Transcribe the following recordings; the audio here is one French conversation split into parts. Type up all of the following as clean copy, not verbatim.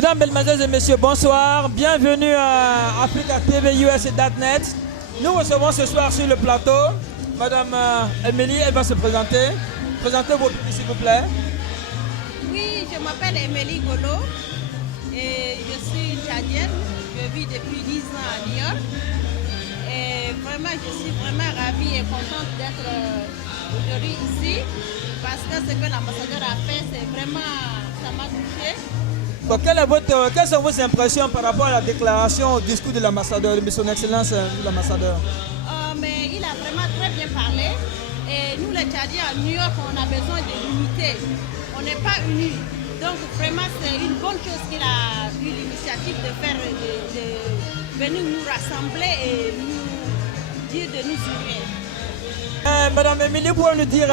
Mesdames, mesdemoiselles et messieurs, bonsoir. Bienvenue à Africa TV USA.net. Nous recevons ce soir sur le plateau Madame Émilie, elle va se présenter. Présentez-vous s'il vous plaît. Oui, je m'appelle Émilie Golo et je suis tchadienne. Je vis depuis 10 ans à New York. Et vraiment, je suis vraiment ravie et contente d'être aujourd'hui ici parce que ce que l'ambassadeur a fait, c'est vraiment, ça m'a touchée. Bon, quelles sont vos impressions par rapport à la déclaration au discours de l'ambassadeur, de son excellence l'ambassadeur? Mais il a vraiment très bien parlé. Et nous, les Tchadiens à New York, on a besoin de l'unité. On n'est pas unis. Donc vraiment, c'est une bonne chose qu'il a eu l'initiative de faire, de venir nous rassembler et nous dire de nous unir. Madame Émilie, vous pouvez nous dire,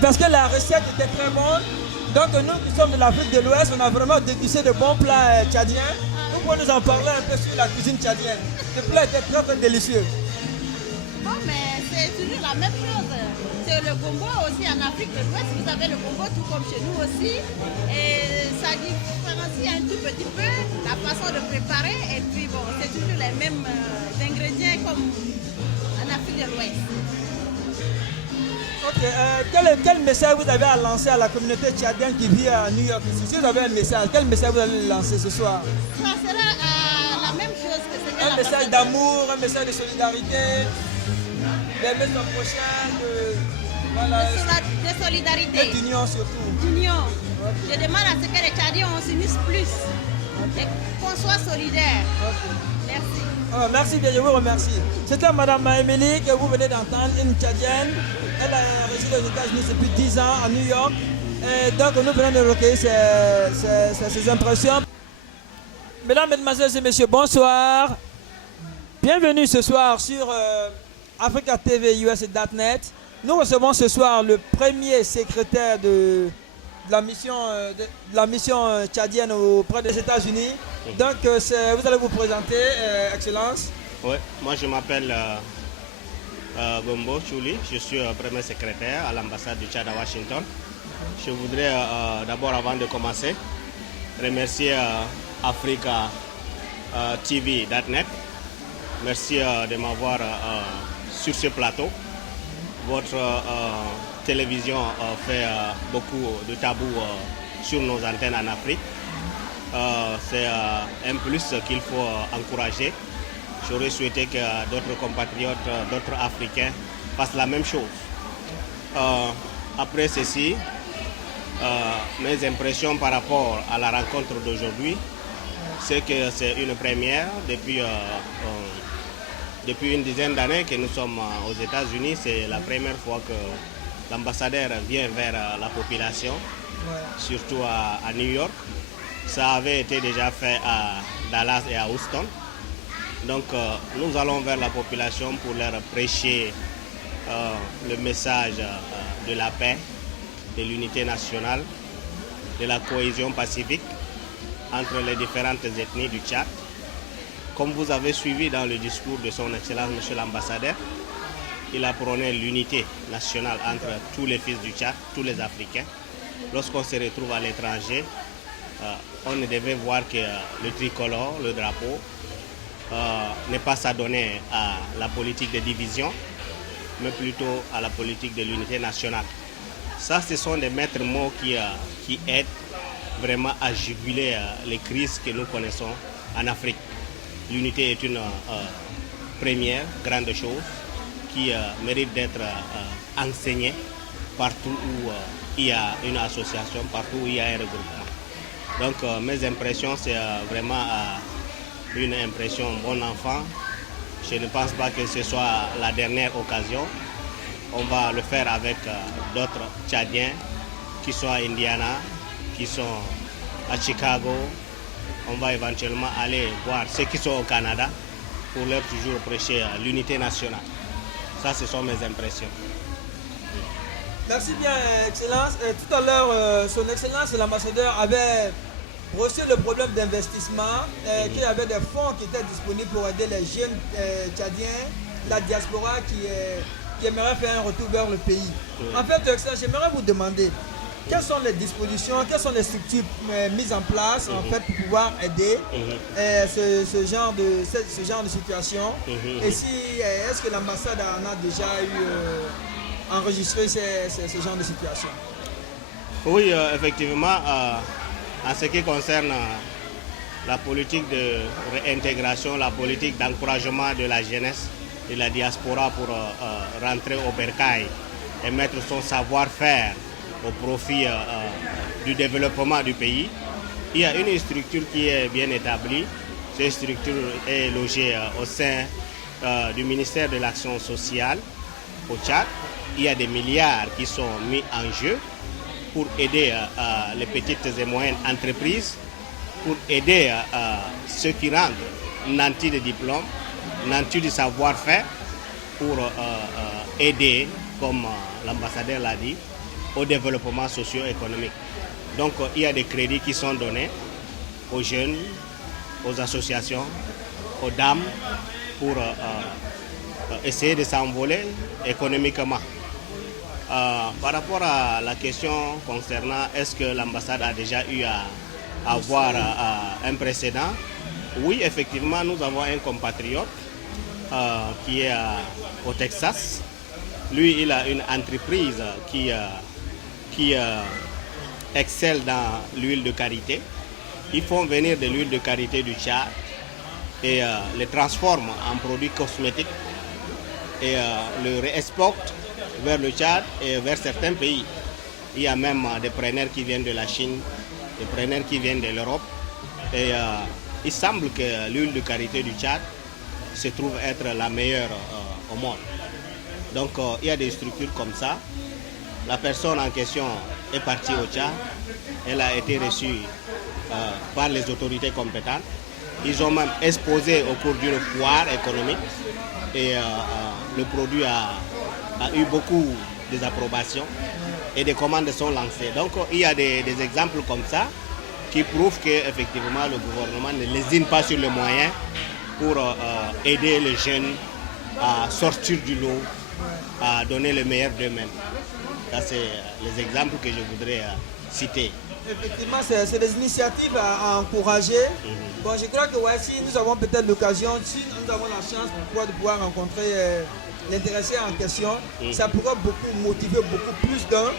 parce que la recette était très bonne, donc nous qui sommes de l'Afrique de l'Ouest, on a vraiment dégusté de bons plats tchadiens. Vous pouvez nous en parler un peu sur la cuisine tchadienne. Le plat était très très délicieux. Bon, mais c'est toujours la même chose. C'est le gombo aussi en Afrique de l'Ouest. Vous avez le gombo tout comme chez nous aussi. Et ça différencie un tout petit peu la façon de préparer. Et puis bon, c'est toujours les mêmes ingrédients comme en Afrique de l'Ouest. Ok, quel message vous avez à lancer à la communauté tchadienne qui vit à New York? Si vous avez un message, quel message vous allez lancer ce soir? Ça sera la même chose que ce que un message d'amour, un message de solidarité, d'aimer son prochain, voilà, de solidarité. Et d'union surtout. D'union. Okay. Je demande à ce que les Tchadiens s'unissent plus et qu'on soit solidaires. Okay. Merci. Oh, merci bien, je vous remercie. C'était Madame Émilie que vous venez d'entendre, une Tchadienne. Elle a résidé aux États-Unis depuis 10 ans à New York. Et donc nous venons de recueillir ses impressions. Mesdames, mesdemoiselles et messieurs, bonsoir. Bienvenue ce soir sur Africa TV USA.net. Nous recevons ce soir le premier secrétaire de la mission tchadienne auprès des États-Unis. Donc vous allez vous présenter, Excellence. Oui, moi je m'appelle Gombo Chouli, je suis premier secrétaire à l'ambassade du Tchad à Washington. Je voudrais d'abord, avant de commencer, remercier Africa TV.net. Merci de m'avoir sur ce plateau. Votre télévision fait beaucoup de tabous sur nos antennes en Afrique. C'est un plus qu'il faut encourager. J'aurais souhaité que d'autres compatriotes, d'autres Africains fassent la même chose. Après ceci, mes impressions par rapport à la rencontre d'aujourd'hui, c'est que c'est une première depuis une dizaine d'années que nous sommes aux États-Unis. C'est la première fois que l'ambassadeur vient vers la population, surtout à New York. Ça avait été déjà fait à Dallas et à Houston. Donc nous allons vers la population pour leur prêcher le message de la paix, de l'unité nationale, de la cohésion pacifique entre les différentes ethnies du Tchad. Comme vous avez suivi dans le discours de son Excellence Monsieur l'ambassadeur, il a prôné l'unité nationale entre tous les fils du Tchad, tous les Africains. Lorsqu'on se retrouve à l'étranger, on ne devait voir que le tricolore, le drapeau, n'est pas s'adonner à la politique de division, mais plutôt à la politique de l'unité nationale. Ça, ce sont des maîtres mots qui aident vraiment à juguler les crises que nous connaissons en Afrique. L'unité est une première grande chose qui mérite d'être enseignée partout où il y a une association, partout où il y a un regroupement. Donc mes impressions, c'est vraiment une impression bon enfant. Je ne pense pas que ce soit la dernière occasion. On va le faire avec d'autres Tchadiens qui sont à Indiana, qui sont à Chicago. On va éventuellement aller voir ceux qui sont au Canada pour leur toujours prêcher l'unité nationale. Ça, ce sont mes impressions. Merci bien, Excellence. Tout à l'heure, son Excellence l'ambassadeur avait reçu le problème d'investissement, qu'il y avait des fonds qui étaient disponibles pour aider les jeunes Tchadiens, la diaspora qui aimeraient faire un retour vers le pays. En fait, Excellence, j'aimerais vous demander, quelles sont les dispositions, quelles sont les structures mises en place en fait pour pouvoir aider ce genre de situation. Et si est-ce que l'ambassade en a déjà eu enregistré ce genre de situation? Oui, effectivement, en ce qui concerne la politique de réintégration, la politique d'encouragement de la jeunesse et la diaspora pour rentrer au bercail et mettre son savoir-faire au profit du développement du pays. Il y a une structure qui est bien établie. Cette structure est logée au sein du ministère de l'Action sociale au Tchad. Il y a des milliards qui sont mis en jeu pour aider les petites et moyennes entreprises, pour aider ceux qui rentrent nantis de diplôme, nantis de savoir-faire, pour aider, comme l'ambassadeur l'a dit, au développement socio-économique. Donc il y a des crédits qui sont donnés aux jeunes, aux associations, aux dames, pour essayer de s'envoler économiquement. Par rapport à la question concernant est-ce que l'ambassade a déjà eu à avoir un précédent, oui, effectivement, nous avons un compatriote qui est au Texas. Lui, il a une entreprise qui excelle dans l'huile de karité. Ils font venir de l'huile de karité du Tchad et les transforment en produits cosmétiques et le réexportent vers le Tchad et vers certains pays. Il y a même des preneurs qui viennent de la Chine, des preneurs qui viennent de l'Europe. Et il semble que l'huile de karité du Tchad se trouve être la meilleure au monde. Donc il y a des structures comme ça. La personne en question est partie au Tchad. Elle a été reçue par les autorités compétentes. Ils ont même exposé au cours d'une foire économique et le produit a eu beaucoup d'approbations et des commandes sont lancées. Donc il y a des exemples comme ça qui prouvent qu'effectivement le gouvernement ne lésine pas sur les moyens pour aider les jeunes à sortir du lot, à donner le meilleur d'eux-mêmes. Ça, c'est les exemples que je voudrais citer. Effectivement, c'est des initiatives à encourager. Bon, je crois que si nous avons peut-être l'occasion, si nous avons la chance de pouvoir rencontrer l'intéressé en question, ça pourrait motiver beaucoup plus d'un.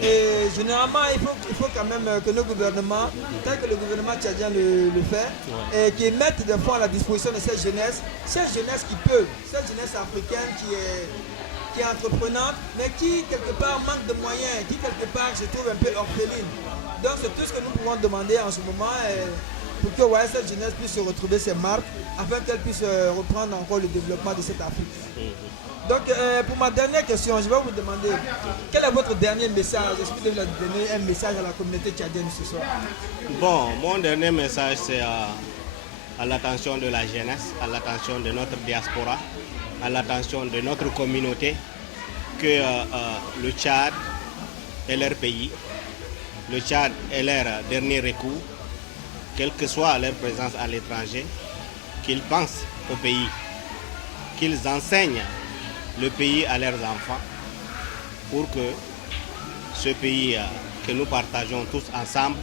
Et généralement, il faut quand même que nos gouvernements, tant que le gouvernement tchadien le fait, et qu'ils mettent des fonds à la disposition de cette jeunesse qui peut, cette jeunesse africaine qui est entreprenante, mais qui quelque part manque de moyens, qui quelque part se trouve un peu orpheline. Donc c'est tout ce que nous pouvons demander en ce moment pour que cette jeunesse puisse se retrouver ses marques, afin qu'elle puisse reprendre encore le développement de cette Afrique. Donc pour ma dernière question, je vais vous demander quel est votre dernier message? Est-ce que vous devez donner un message à la communauté tchadienne ce soir? Bon, mon dernier message c'est à l'attention de la jeunesse, à l'attention de notre diaspora, à l'attention de notre communauté, que le Tchad est leur pays, le Tchad est leur dernier recours, quelle que soit leur présence à l'étranger, qu'ils pensent au pays, qu'ils enseignent le pays à leurs enfants pour que ce pays que nous partageons tous ensemble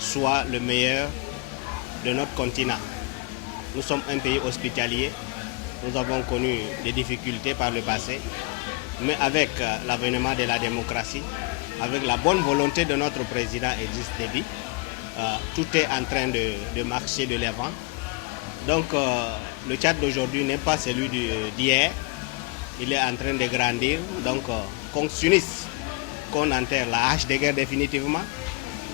soit le meilleur de notre continent. Nous sommes un pays hospitalier, nous avons connu des difficultés par le passé, mais avec l'avènement de la démocratie, avec la bonne volonté de notre président Idriss Déby, tout est en train de marcher de l'avant. Donc le Tchad d'aujourd'hui n'est pas celui d'hier, il est en train de grandir. Donc qu'on s'unisse, qu'on enterre la hache de guerre définitivement,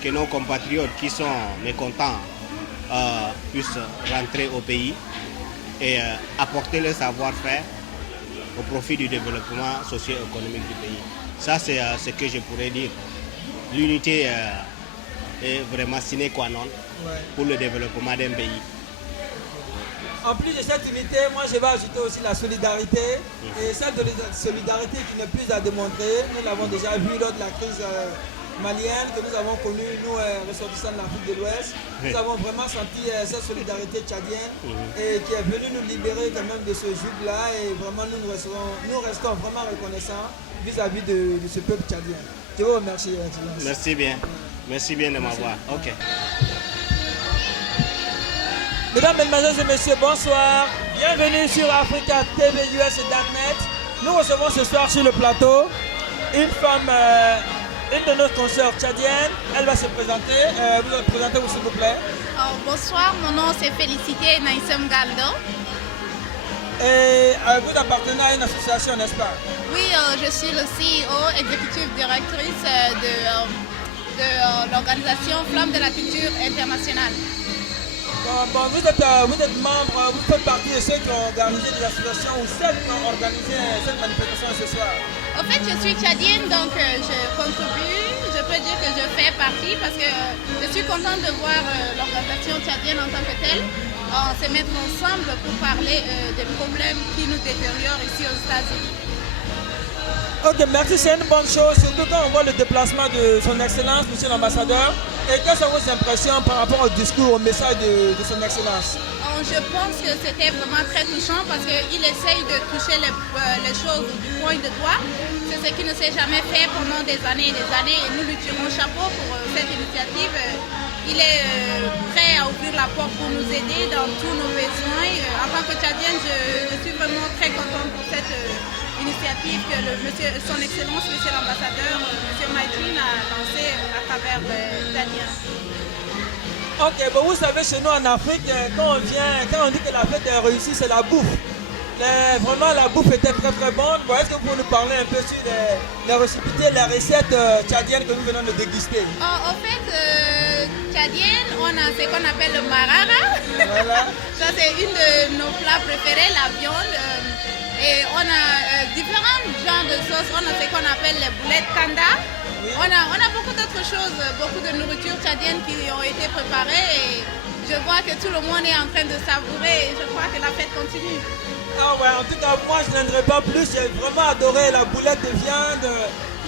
que nos compatriotes qui sont mécontents puissent rentrer au pays et apporter le savoir-faire au profit du développement socio-économique du pays. Ça, c'est ce que je pourrais dire. L'unité est vraiment sine qua non pour le développement d'un pays. En plus de cette unité, moi je vais ajouter aussi la solidarité. Et cette solidarité qui n'est plus à démontrer, nous l'avons déjà vu lors de la crise malienne que nous avons connue, nous ressortissants de l'Afrique de l'Ouest. Nous avons vraiment senti cette solidarité tchadienne et qui est venue nous libérer quand même de ce joug-là. Et vraiment nous restons vraiment reconnaissants vis-à-vis de ce peuple tchadien. Je vous remercie, Excellence. Merci bien. Merci bien de m'avoir. Ok. Mesdames, Mesdemoiselles et Messieurs, bonsoir. Bienvenue sur Africa TV US.net. Nous recevons ce soir sur le plateau une femme, une de nos consoeurs tchadiennes. Elle va se présenter. Présentez-vous s'il vous plaît. Bonsoir, mon nom c'est Félicité Naïsem Galdo. Et vous appartenez à une association, n'est-ce pas? Oui, je suis le CEO, exécutive directrice de l'organisation Flamme de la Culture Internationale. Bon, vous êtes membre, vous faites partie de ceux qui ont organisé des associations ou celles qui ont organisé cette manifestation ce soir. En fait, je suis tchadienne, donc je contribue. Je peux dire que je fais partie parce que je suis contente de voir l'organisation tchadienne en tant que telle se mettre ensemble pour parler des problèmes qui nous détériorent ici aux États-Unis. Ok, merci, c'est une bonne chose, surtout quand on voit le déplacement de son Excellence, Monsieur l'Ambassadeur. Et quelles sont vos impressions par rapport au discours, au message de son Excellence? Je pense que c'était vraiment très touchant parce qu'il essaye de toucher les choses du point de doigt. C'est ce qui ne s'est jamais fait pendant des années et des années et nous lui tirons chapeau pour cette initiative. Il est prêt à ouvrir la porte pour nous aider dans tous nos besoins. En tant que Tchadienne, je suis vraiment très contente pour cette initiative que son Excellence, Monsieur l'Ambassadeur, Monsieur Maïtrine a lancée à travers Daniel. Ok, bon, vous savez, chez nous en Afrique, quand on dit que la fête est réussie, c'est la bouffe. Vraiment, la bouffe était très très bonne. Bon, est-ce que vous pouvez nous parler un peu sur les récipients, les recettes tchadiennes que nous venons de déguster? En fait, tchadienne, on a ce qu'on appelle le marara. Voilà. Ça, c'est une de nos plats préférés, la viande. Et on a différents genres de sauces. On a ce qu'on appelle les boulettes kanda. Oui. On a beaucoup d'autres choses, beaucoup de nourriture tchadienne qui ont été préparées. Et je vois que tout le monde est en train de savourer. Et je crois que la fête continue. Ah ouais, en tout cas, moi je n'aimerais pas plus. J'ai vraiment adoré la boulette de viande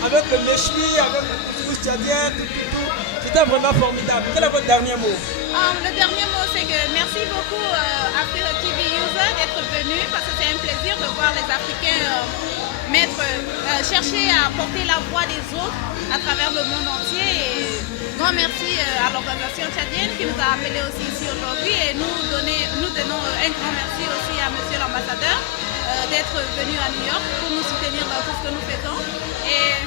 avec le méchoui, avec le couscous tchadien, tout. C'était vraiment formidable. Quel est votre dernier mot? Le dernier mot, c'est que merci beaucoup Africa TV User d'être venu parce que c'est un plaisir de voir les Africains chercher à porter la voix des autres à travers le monde entier. Et grand merci à l'organisation tchadienne qui nous a appelés aussi ici aujourd'hui et nous donnons un grand merci aussi à Monsieur l'Ambassadeur d'être venu à New York pour nous soutenir dans tout ce que nous faisons. Et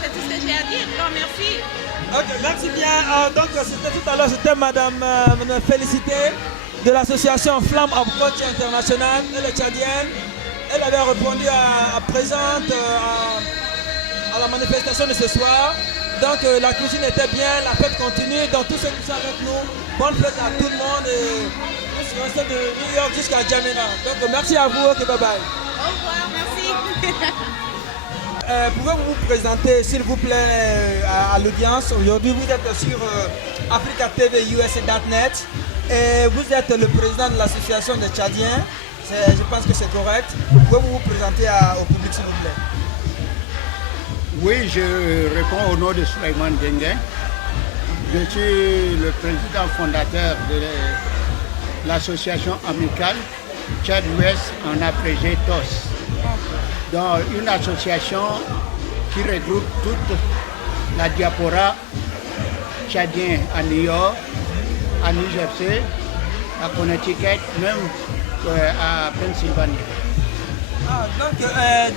c'est tout ce que j'ai à dire. Grand merci. Ok, merci bien. Donc c'était tout à l'heure, c'était Madame Félicité de l'association Flamme of Culture International. Elle est tchadienne. Elle avait répondu à présente à la manifestation de ce soir. Donc la cuisine était bien, la fête continue. Donc tous ceux qui sont avec nous, bonne fête à tout le monde. Et nous sommes restés de New York jusqu'à Jamena. Donc merci à vous, ok, bye bye. Au revoir, merci. Pouvez-vous vous présenter s'il vous plaît à l'audience? Aujourd'hui vous êtes sur Africa TV USA.net et vous êtes le président de l'association des Tchadiens. Je pense que c'est correct. Pouvez-vous vous présenter au public s'il vous plaît? Oui, je réponds au nom de Suleiman Dengue. Je suis le président fondateur de l'association amicale Tchad-Ouest en abrégé TOS. Dans une association qui regroupe toute la diaspora tchadienne à New York, à New Jersey, à Connecticut, même à Pennsylvanie.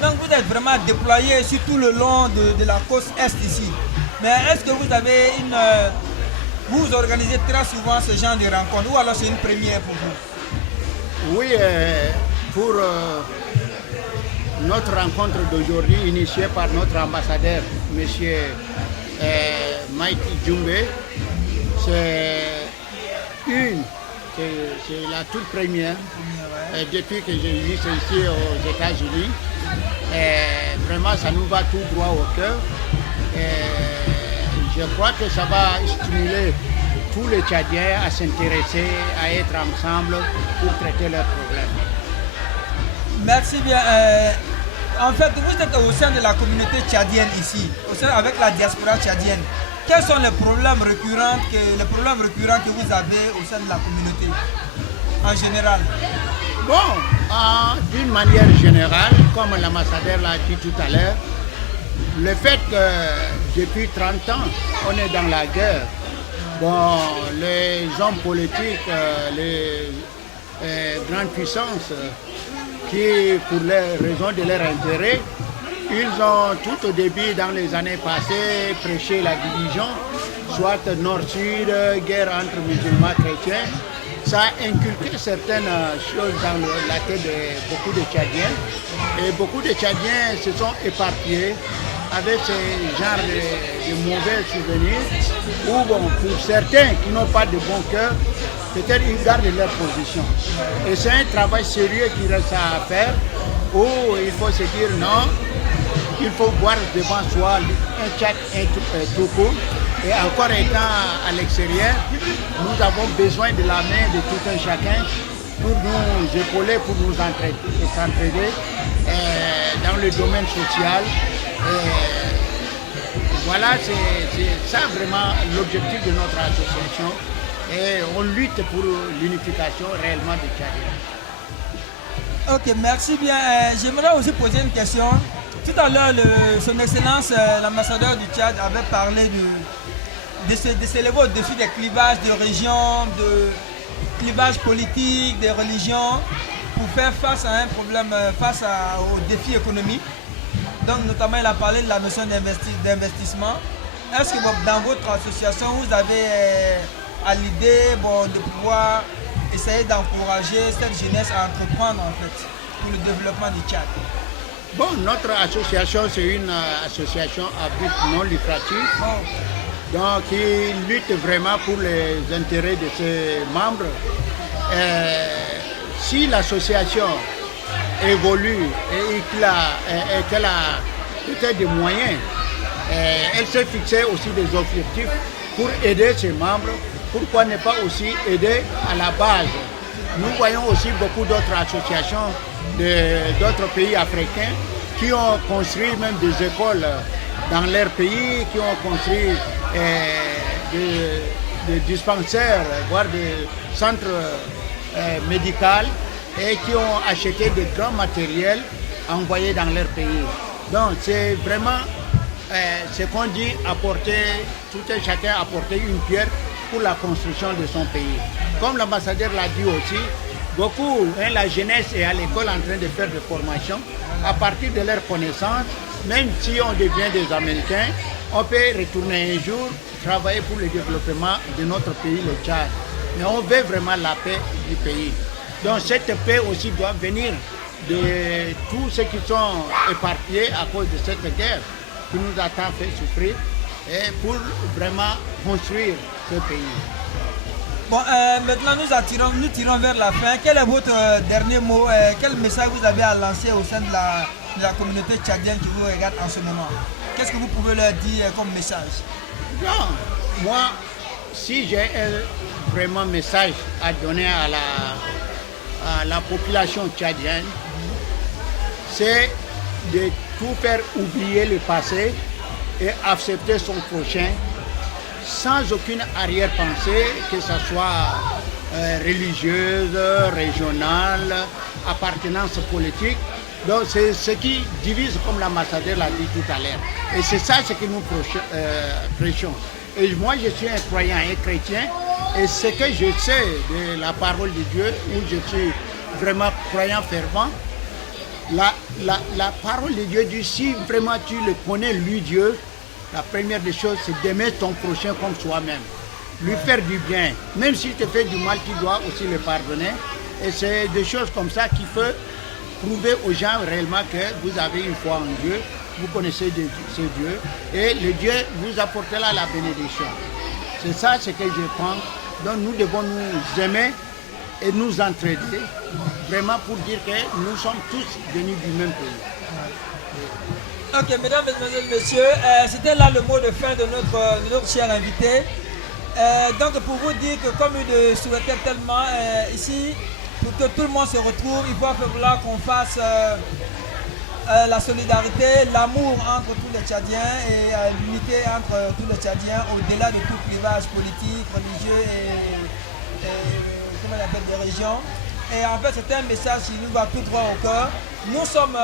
Donc vous êtes vraiment déployé sur tout le long de la côte Est ici. Mais est-ce que vous avez vous organisez très souvent ce genre de rencontres ou alors c'est une première pour vous? Oui, pour notre rencontre d'aujourd'hui, initiée par notre ambassadeur, M. Mike Djumbe, c'est la toute première depuis que je vis ici aux États-Unis. Vraiment, ça nous va tout droit au cœur. Je crois que ça va stimuler tous les Tchadiens à s'intéresser, à être ensemble pour traiter leurs problèmes. Merci bien. En fait, vous êtes au sein de la communauté tchadienne ici, avec la diaspora tchadienne. Quels sont les problèmes récurrents que vous avez au sein de la communauté en général? Bon, d'une manière générale, comme l'ambassadeur l'a dit tout à l'heure, le fait que depuis 30 ans, on est dans la guerre, bon, les hommes politiques, les grandes puissances, qui, pour les raisons de leur intérêt, ils ont tout au début, dans les années passées, prêché la division, soit nord-sud, guerre entre musulmans et chrétiens. Ça a inculqué certaines choses dans la tête de beaucoup de Tchadiens. Et beaucoup de Tchadiens se sont éparpillés avec ce genre de mauvais souvenirs, où bon, pour certains qui n'ont pas de bon cœur, peut-être ils gardent leur position. Et c'est un travail sérieux qui reste à faire, où il faut se dire non, il faut voir devant soi un Tchad tout court. Et encore étant à l'extérieur, nous avons besoin de la main de tout un chacun pour nous épauler, pour nous s'entraider dans le domaine social. Voilà, c'est ça vraiment l'objectif de notre association. Et on lutte pour l'unification réellement des Tchadiens. Ok, merci bien. J'aimerais aussi poser une question. Tout à l'heure, son Excellence, l'ambassadeur du Tchad, avait parlé de s'élever au-dessus des clivages de régions, de clivages politiques, des religions, pour faire face à un problème, aux défis économiques. Donc, notamment, il a parlé de la notion d'investissement. Est-ce que dans votre association, vous avez à l'idée de pouvoir essayer d'encourager cette jeunesse à entreprendre en fait, pour le développement du Tchad? Bon, notre association, c'est une association à but non lucratif. Donc, il lutte vraiment pour les intérêts de ses membres. Si l'association évolue et qu'elle a peut-être des moyens, elle s'est fixée aussi des objectifs pour aider ses membres. Pourquoi ne pas aussi aider à la base? Nous voyons aussi beaucoup d'autres associations d'autres pays africains qui ont construit même des écoles dans leur pays, qui ont construit des dispensaires, voire des centres médicaux et qui ont acheté des grands matériels envoyés dans leur pays. Donc c'est vraiment ce qu'on dit, tout un chacun apporter une pierre pour la construction de son pays. Comme l'ambassadeur l'a dit aussi, beaucoup, la jeunesse est à l'école en train de faire des formations à partir de leurs connaissances. Même si on devient des Américains, on peut retourner un jour travailler pour le développement de notre pays, le Tchad. Mais on veut vraiment la paix du pays. Donc cette paix aussi doit venir de tous ceux qui sont éparpillés à cause de cette guerre qui nous a tant fait souffrir, et pour vraiment construire ce pays. Bon, maintenant nous tirons vers la fin. Quel est votre dernier mot? Quel message vous avez à lancer au sein de la communauté tchadienne qui vous regarde en ce moment? Qu'est-ce que vous pouvez leur dire comme message? Non, moi, si j'ai vraiment un message à donner à la population tchadienne, c'est de tout faire oublier le passé et accepter son prochain sans aucune arrière-pensée, que ce soit religieuse, régionale, appartenance politique. Donc c'est ce qui divise, comme l'ambassadeur l'a dit tout à l'heure. Et c'est ça ce que nous prêchons. Et moi je suis un croyant et chrétien, et ce que je sais de la parole de Dieu, où je suis vraiment croyant fervent, la parole de Dieu dit, si vraiment tu le connais, lui Dieu, la première des choses, c'est d'aimer ton prochain comme soi-même. Lui faire du bien. Même s'il te fait du mal, tu dois aussi le pardonner. Et c'est des choses comme ça qui peuvent prouver aux gens réellement que vous avez une foi en Dieu, vous connaissez ce Dieu, et le Dieu vous apportera la bénédiction. C'est ça ce que je pense. Donc nous devons nous aimer et nous entraider, vraiment pour dire que nous sommes tous venus du même pays. Ok, mesdames, mesdemoiselles, messieurs, c'était là le mot de fin de notre cher invité. Donc pour vous dire que comme il souhaitait tellement ici, pour que tout le monde se retrouve, il va falloir qu'on fasse la solidarité, l'amour entre tous les Tchadiens et l'unité entre tous les Tchadiens au-delà de tout clivage politique, religieux et comment on appelle, des régions. Et en fait, c'est un message qui nous va tout droit au cœur. Nous sommes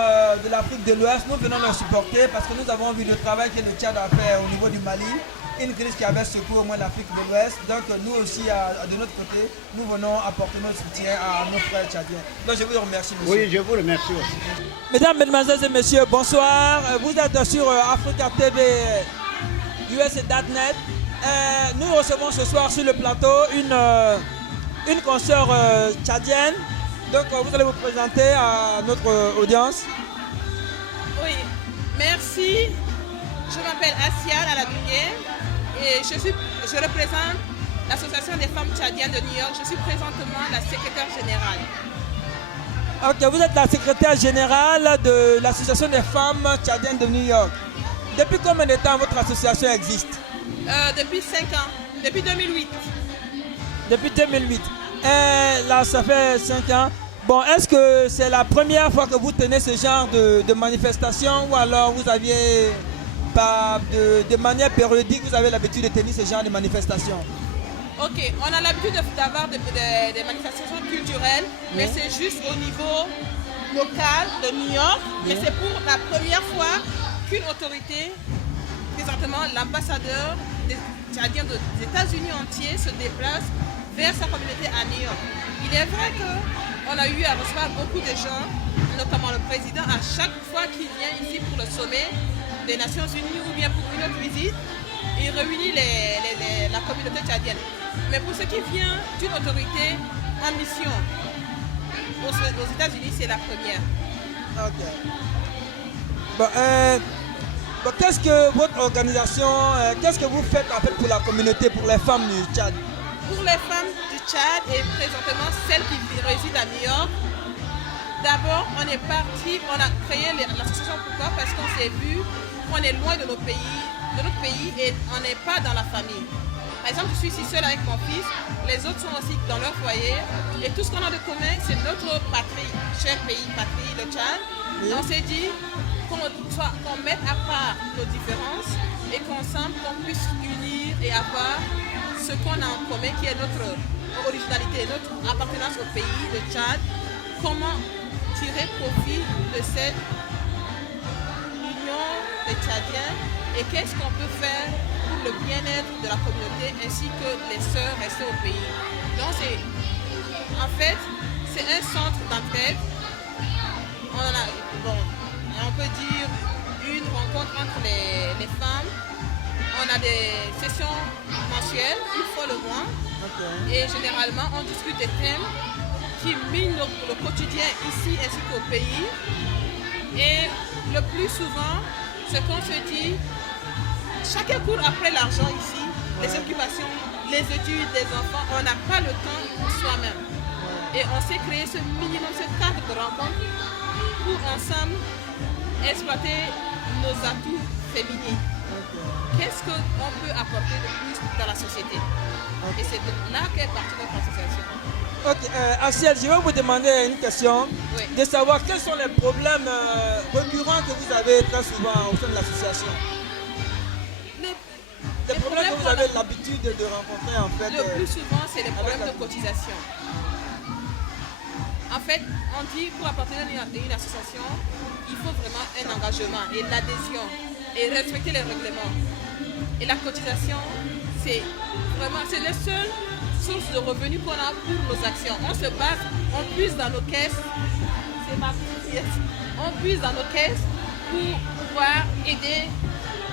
de l'Afrique de l'Ouest, nous venons nous supporter parce que nous avons vu le travail que le Tchad a fait au niveau du Mali, une crise qui avait secoué au moins l'Afrique de l'Ouest. Donc nous aussi, de notre côté, nous venons apporter notre soutien à nos frères tchadiens. Donc je vous remercie, monsieur. Oui, je vous remercie aussi. Mesdames, mesdemoiselles et messieurs, bonsoir. Vous êtes sur Africa TV USA.net. Nous recevons ce soir sur le plateau une consoeur tchadienne. Donc vous allez vous présenter à notre audience. Oui, merci. Je m'appelle Assia Aladougué et je représente l'Association des femmes tchadiennes de New York. Je suis présentement la secrétaire générale. Ok, vous êtes la secrétaire générale de l'Association des femmes tchadiennes de New York. Depuis combien de temps votre association existe? Depuis 5 ans, depuis 2008. Depuis 2008. Là, ça fait 5 ans. Bon, est-ce que c'est la première fois que vous tenez ce genre de manifestation ou alors vous aviez, de manière périodique, vous avez l'habitude de tenir ce genre de manifestation? Ok, on a l'habitude d'avoir des manifestations culturelles, mais c'est juste au niveau local de New York. Mais c'est pour la première fois qu'une autorité, présentement l'ambassadeur des Tchadiens des États-Unis entiers, se déplace vers sa communauté à New York. Il est vrai qu'on a eu à recevoir beaucoup de gens, notamment le président, à chaque fois qu'il vient ici pour le sommet des Nations Unies ou bien pour une autre visite, il réunit la communauté tchadienne. Mais pour ce qui vient d'une autorité en mission aux États-Unis, c'est la première. Ok. Bon, qu'est-ce que votre organisation, qu'est-ce que vous faites en fait pour la communauté, pour les femmes du Tchad? Pour les femmes du Tchad et présentement celles qui résident à New York, d'abord on est parti, on a créé l'association. Pourquoi? Parce qu'on s'est vu qu'on est loin de notre pays et on n'est pas dans la famille. Par exemple, je suis ici seule avec mon fils, les autres sont aussi dans leur foyer et tout ce qu'on a de commun, c'est notre patrie, cher pays, patrie, le Tchad. Et on s'est dit qu'on mette à part nos différences et qu'ensemble qu'on puisse unir et avoir ce qu'on a en commun qui est notre originalité, notre appartenance au pays, le Tchad. Comment tirer profit de cette union des Tchadiens et qu'est-ce qu'on peut faire pour le bien-être de la communauté ainsi que les sœurs restées au pays. Donc en fait, c'est un centre d'entraide. On peut dire une rencontre entre les femmes. On a des sessions mensuelles, une fois le mois. Okay. Et généralement, on discute des thèmes qui minent le quotidien ici ainsi qu'au pays. Et le plus souvent, ce qu'on se dit, chacun court après l'argent ici, les occupations, les études des enfants, on n'a pas le temps pour soi-même. Et on s'est créé ce minimum, ce cadre de rencontre pour ensemble exploiter nos atouts féminins. Qu'est-ce qu'on peut apporter de plus dans la société? Et c'est là qu'est partie notre association. Ok, Asiel, je vais vous demander une question, de savoir quels sont les problèmes récurrents que vous avez très souvent au sein de l'association. Les problèmes que vous avez l'habitude de rencontrer en fait. Le plus souvent, c'est les problèmes de cotisation. En fait, on dit pour appartenir à une association, il faut vraiment un engagement et l'adhésion et respecter les règlements. Et la cotisation, c'est la seule source de revenus qu'on a pour nos actions. On se base, on puise dans nos caisses, on puise dans nos caisses pour pouvoir aider.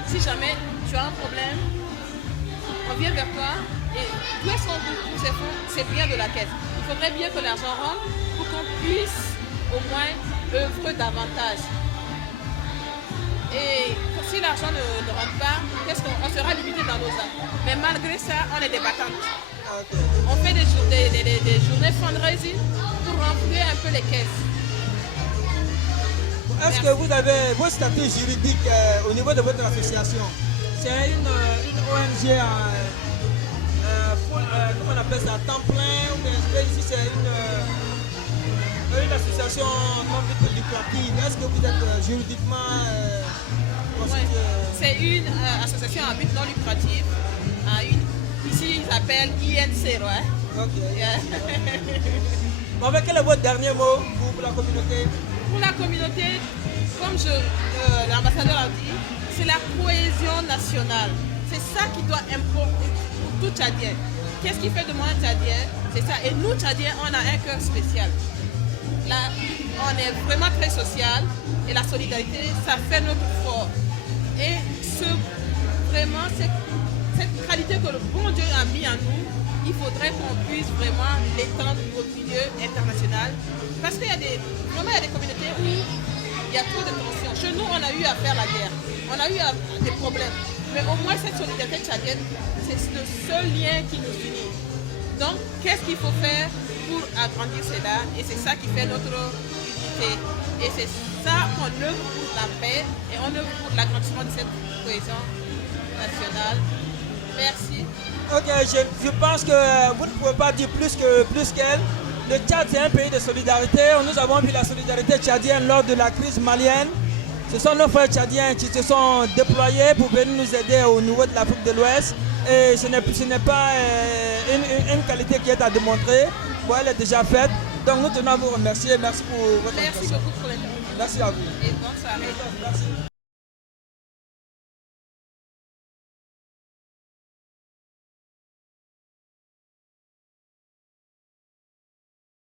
Si jamais tu as un problème, on vient vers toi et d'où est-ce qu'on trouve ces fonds? C'est bien de la caisse. Il faudrait bien que l'argent rentre pour qu'on puisse au moins œuvrer davantage. Et si l'argent ne rentre pas, on sera limité dans nos actes. Mais malgré ça, on est des battantes. Okay. On fait des journées fundraising pour remplir un peu les caisses. Est-ce que vous avez vos statuts juridiques au niveau de votre association? C'est une ONG comment on appelle ça, à temps plein ou bien ici c'est une association non lucrative. Est-ce que vous êtes juridiquement constitué? C'est une association à but non lucratif. Ici ils appellent INC. Ok. Yeah. Bon, quel est votre dernier mot pour la communauté? Pour la communauté, comme l'ambassadeur a dit, c'est la cohésion nationale. C'est ça qui doit importer pour tout Tchadien. Qu'est-ce qui fait de moi un Tchadien? C'est ça. Et nous, Tchadiens, on a un cœur spécial. Là, on est vraiment très social et la solidarité, ça fait notre fort. Et vraiment, cette qualité que le bon Dieu a mis en nous, il faudrait qu'on puisse vraiment l'étendre au milieu international. Parce qu'il y a des communautés où il y a trop de tensions. Chez nous, on a eu à faire la guerre. On a eu des problèmes. Mais au moins, cette solidarité tchadienne, c'est le seul lien qui nous unit. Donc, qu'est-ce qu'il faut faire pour agrandir cela? Et c'est ça qui fait notre unité. Et c'est ça qu'on œuvre pour la paix et on œuvre pour l'agrandissement de cette cohésion nationale. Merci. Ok, je pense que vous ne pouvez pas dire plus qu'elle. Le Tchad, c'est un pays de solidarité. Nous avons vu la solidarité tchadienne lors de la crise malienne. Ce sont nos frères tchadiens qui se sont déployés pour venir nous aider au niveau de l'Afrique de l'Ouest. Et ce n'est pas une qualité qui est à démontrer. Bon, elle est déjà faite. Donc nous tenons à vous remercier. Merci pour votre Merci beaucoup pour l'intervention. Merci à vous. Et bonne soirée. Merci.